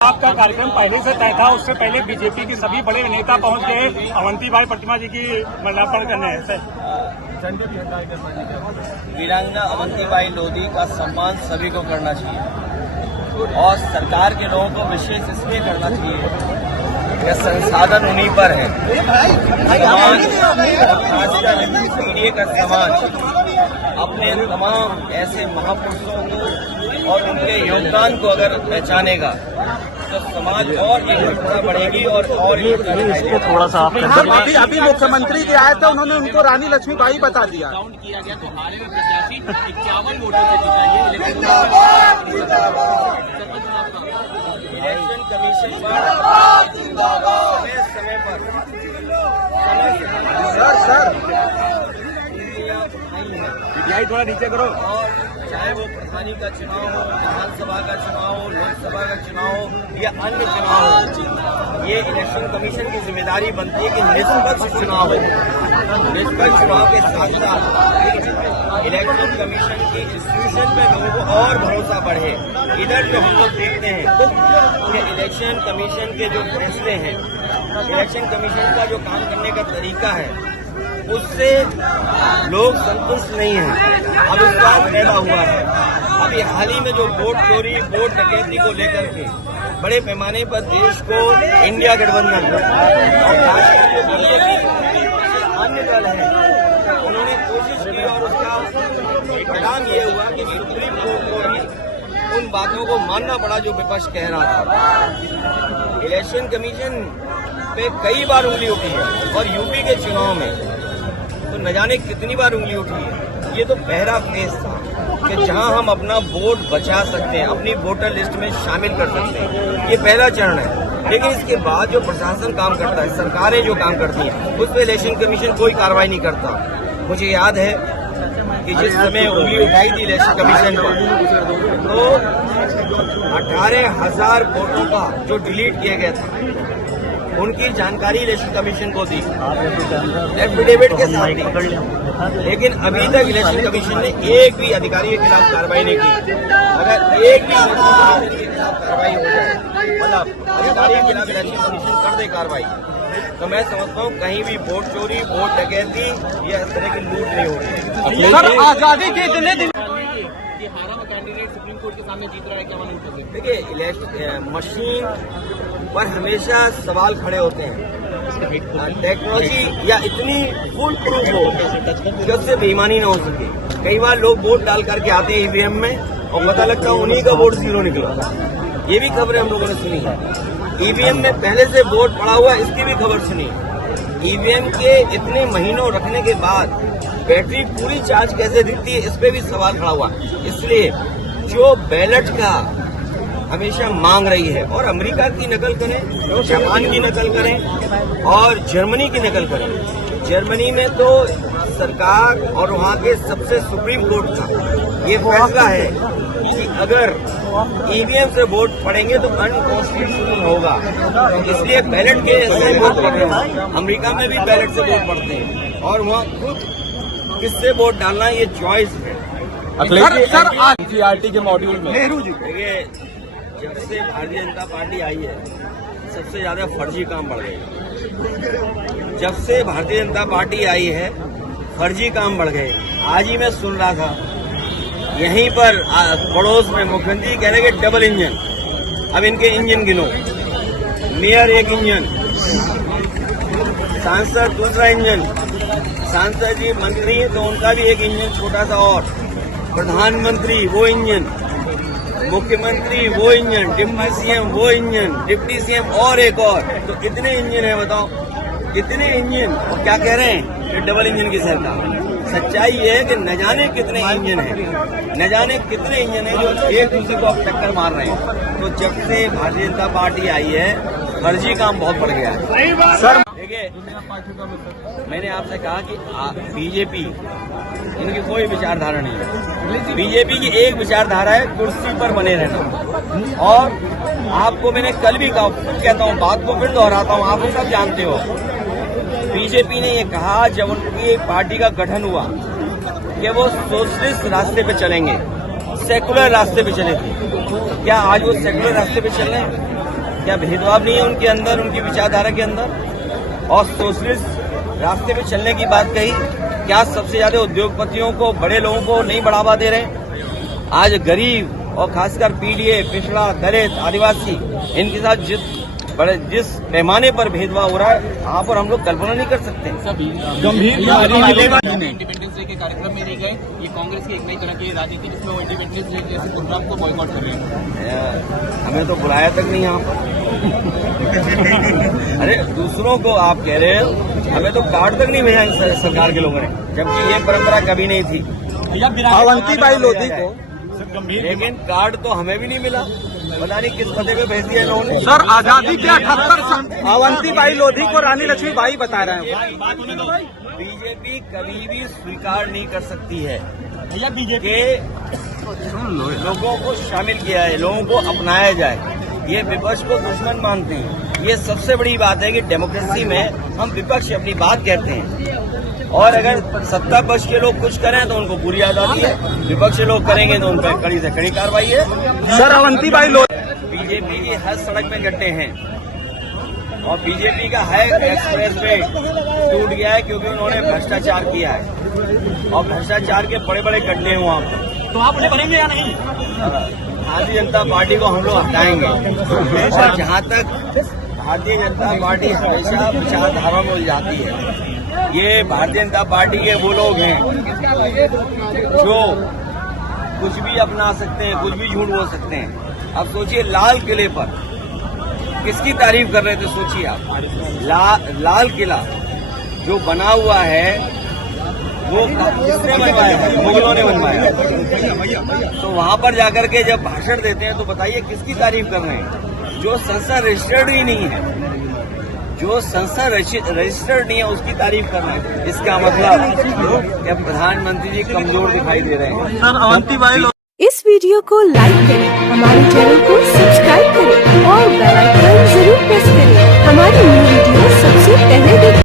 आपका कार्यक्रम पहले से तय था, उससे पहले बीजेपी के सभी बड़े नेता पहुंच गए अवंतीबाई प्रतिमा जी की माल्यार्पण करने। वीरांगना अवंतीबाई लोधी का सम्मान सभी को करना चाहिए और सरकार के लोगों को विशेष इसलिए करना चाहिए कि संसाधन उन्हीं पर है। पीढ़ी का सम्मान अपने तमाम ऐसे महापुरुषों को और उनके योगदान को अगर पहचानेगा तो समाज और एकजुटता बढ़ेगी और थोड़ा सा अभी मुख्यमंत्री जी आए थे, उन्होंने उनको रानी लक्ष्मीबाई बता दिया। काउंट किया गया तो हारे में प्रत्याशी 51 वोटों से जीता। ये इलेक्शन कमीशन समय पर थोड़ा नीचे करो। और चाहे वो प्रधानी का चुनाव हो, विधानसभा का चुनाव हो, लोकसभा का चुनाव हो या अन्य चुनाव हो, ये इलेक्शन कमीशन की जिम्मेदारी बनती है कि निष्पक्ष चुनाव हो। निष्पक्ष चुनाव के साथ साथ इलेक्शन कमीशन की इंस्टीट्यूशन पे लोगों को और भरोसा बढ़े। इधर जो हम लोग देखते हैं कि इलेक्शन कमीशन के जो फैसले हैं, इलेक्शन कमीशन का जो काम करने का तरीका है, उससे लोग संतुष्ट नहीं हैं। अब विश्वास पैदा हुआ है। अभी हाल ही में जो वोट चोरी, वोट डकैती को लेकर के बड़े पैमाने पर देश को इंडिया गठबंधन और अन्य दल है, उन्होंने कोशिश की और उसका परिणाम ये हुआ कि सुप्रीम कोर्ट को भी उन बातों को मानना पड़ा जो विपक्ष कह रहा था। इलेक्शन कमीशन पे कई बार उंगली उठी है और यूपी के चुनाव में तो न जाने कितनी बार उंगली उठी है। ये तो पहला फेज था कि जहां हम अपना वोट बचा सकते हैं, अपनी वोटर लिस्ट में शामिल कर सकते हैं। ये पहला चरण है। लेकिन इसके बाद जो प्रशासन काम करता है, सरकारें जो काम करती हैं, उस पर इलेक्शन कमीशन कोई कार्रवाई नहीं करता। मुझे याद है कि जिस समय उंगली उठाई थी इलेक्शन कमीशन पर, तो 18,000 वोटों का जो डिलीट किया गया था, उनकी जानकारी इलेक्शन कमीशन को दी एफिडेविट के साथ दी। लेकिन अभी तक इलेक्शन कमीशन ने एक भी अधिकारी के खिलाफ कार्रवाई नहीं की। अगर एक भी अधिकारी के खिलाफ कार्रवाई हो जाए, मतलब अधिकारी के खिलाफ इलेक्शन कमीशन कर दे कार्रवाई, तो मैं समझता हूँ कहीं भी वोट चोरी, वोट डकैती या इस तरह की लूट नहीं होगी। सर, आजादी के इतने दिन हारा हुआ कैंडिडेट सुप्रीम कोर्ट के सामने जीत रहा है, क्या मालूम? देखिए, इलेक्शन मशीन पर हमेशा सवाल खड़े होते हैं। टेक्नोलॉजी या इतनी फुल प्रूफ हो कि उससे बेईमानी न हो सके। कई बार लोग वोट डाल करके आते हैं ईवीएम में और पता लगता है उन्हीं का वोट जीरो निकला। ये भी खबरें हम लोगों ने सुनी है। ईवीएम में पहले से वोट पड़ा हुआ, इसकी भी खबर सुनी। ईवीएम के इतने महीनों रखने के बाद बैटरी पूरी चार्ज कैसे दिखती है, इस पे भी सवाल खड़ा हुआ। इसलिए जो बैलेट का हमेशा मांग रही है, और अमेरिका की नकल करें, जापान की नकल करें और जर्मनी की नकल करें। जर्मनी में तो सरकार और वहाँ के सबसे सुप्रीम कोर्ट का ये फैसला है कि अगर ईवीएम से वोट पड़ेंगे तो अनकॉन्स्टिट्यूशनल होगा। इसलिए बैलेट के ऐसे वोट पड़ रहे हैं। अमेरिका में भी बैलेट से वोट पड़ते हैं और वहाँ खुद किससे वोट डालना ये चॉइस है। एनसीईआरटी के मॉड्यूल में नेहरू जी, देखिए, जब से भारतीय जनता पार्टी आई है, सबसे ज्यादा फर्जी काम बढ़ गए। जब से भारतीय जनता पार्टी आई है, फर्जी काम बढ़ गए। आज ही मैं सुन रहा था यहीं पर पड़ोस में मुख्यमंत्री कह रहे कि डबल इंजन। अब इनके इंजन गिनो। मेयर एक इंजन, सांसद दूसरा इंजन, सांसद जी मंत्री हैं तो उनका भी एक इंजन छोटा सा, और प्रधानमंत्री वो इंजन, मुख्यमंत्री वो इंजन, डिप्टी सीएम वो इंजन, डिप्टी सीएम और एक और। तो कितने इंजन है बताओ, कितने इंजन? और क्या कह रहे हैं कि डबल इंजन की सरकार। सच्चाई ये है कि न जाने कितने इंजन हैं, न जाने कितने इंजन हैं जो एक दूसरे को अब टक्कर मार रहे हैं। तो जब से भारतीय जनता पार्टी आई है, फर्जी काम बहुत बढ़ गया है। सर देखिए, मैंने आपसे कहा कि बीजेपी, इनकी कोई विचारधारा नहीं है। बीजेपी की एक विचारधारा है कुर्सी पर बने रहना। और आपको मैंने कल भी कहा, कहता हूँ, बात को फिर दोहराता हूँ, आप सब जानते हो। बीजेपी ने ये कहा जब उनकी पार्टी का गठन हुआ कि वो सोशलिस्ट रास्ते पे चलेंगे, सेकुलर रास्ते पे चलेंगे। क्या आज वो सेकुलर रास्ते पे चल रहे हैं? क्या भेदभाव नहीं है उनके अंदर, उनकी विचारधारा के अंदर? और सोशलिस्ट रास्ते पे चलने की बात कही, क्या सबसे ज्यादा उद्योगपतियों को, बड़े लोगों को नहीं बढ़ावा दे रहे? आज गरीब और खासकर पीडीए, पिछड़ा, दलित, आदिवासी, इनके साथ जिस पैमाने पर भेदभाव हो रहा है, यहाँ पर हम लोग कल्पना नहीं कर सकते। गंभीर इंडिपेंडेंस डे के कार्यक्रम में नहीं गए, ये कांग्रेस की एक नई तरह की राजनीति जिसमें वो इंडिपेंडेंस डे जैसे प्रोग्राम को बॉयकॉट कर रहे हैं। हमें तो बुलाया तक नहीं यहाँ पर। अरे दूसरों को आप कह रहे हो, हमें तो कार्ड तक नहीं भेजा सरकार के लोगों ने, जबकि ये परंपरा कभी नहीं थी। अवंतीबाई लोधी को, लेकिन कार्ड तो हमें भी नहीं मिला, पता नहीं किस पते पे भेज दिया लोगों ने। सर आजादी के 78 अवंतीबाई लोधी को रानी लक्ष्मीबाई बता रहे हैं। बीजेपी कभी भी स्वीकार नहीं कर सकती है बीजेपी कि लोगों को शामिल किया है, लोगों को अपनाया जाए। ये विपक्ष को दुश्मन मानते हैं। ये सबसे बड़ी बात है कि डेमोक्रेसी में हम विपक्ष अपनी बात कहते हैं, और अगर सत्ता पक्ष के लोग कुछ करें तो उनको पूरी आजादी है, विपक्ष के लोग करेंगे तो उन पर कड़ी से कड़ी कार्रवाई है। सर अवंतीबाई लोधी, बीजेपी की हर सड़क में गड्ढे हैं, और बीजेपी का है एक्सप्रेस वे टूट गया है क्योंकि उन्होंने भ्रष्टाचार किया है, और भ्रष्टाचार के बड़े बड़े गड्ढे हैं वहाँ पर। तो आप उन्हें बनेंगे या नहीं? भारतीय जनता पार्टी को हम लोग हटाएंगे। और जहाँ तक भारतीय जनता पार्टी हमेशा विचारधारा में उलझाती है, ये भारतीय जनता पार्टी के वो लोग हैं जो कुछ भी अपना सकते हैं, कुछ भी झूठ बोल सकते हैं। अब सोचिए, लाल किले पर किसकी तारीफ कर रहे थे? सोचिए आप, लाल किला जो बना हुआ है वो किसने बनवाया है? मुगलों ने बनवाया। तो वहां पर जाकर के जब भाषण देते हैं तो बताइए किसकी तारीफ कर रहे हैं? जो संस्था रजिस्टर्ड ही नहीं है, जो संस्था रजिस्टर्ड नहीं है उसकी तारीफ कर रहे हैं। इसका मतलब कि प्रधानमंत्री जी कमजोर दिखाई दे रहे हैं। सर अवंतीबाई इस वीडियो को लाइक करें, हमारे चैनल को सब्सक्राइब करें और बेल आइकन जरूर प्रेस करें। हमारी न्यू वीडियो सबसे पहले देखें।